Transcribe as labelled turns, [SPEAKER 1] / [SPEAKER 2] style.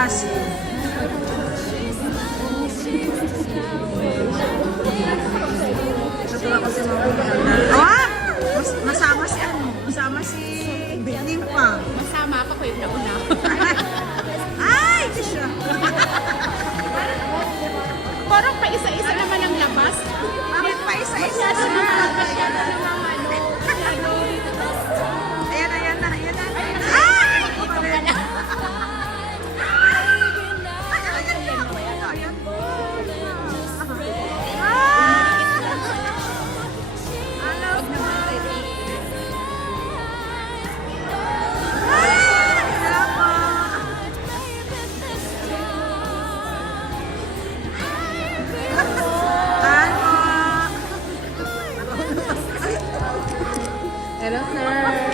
[SPEAKER 1] oras. Natuwa si masama si ano? Masama si Nimpa.
[SPEAKER 2] Masama ako ko yung nauna. Ay! Hindi siya. Parang pa isa-isa lang Hello, sir.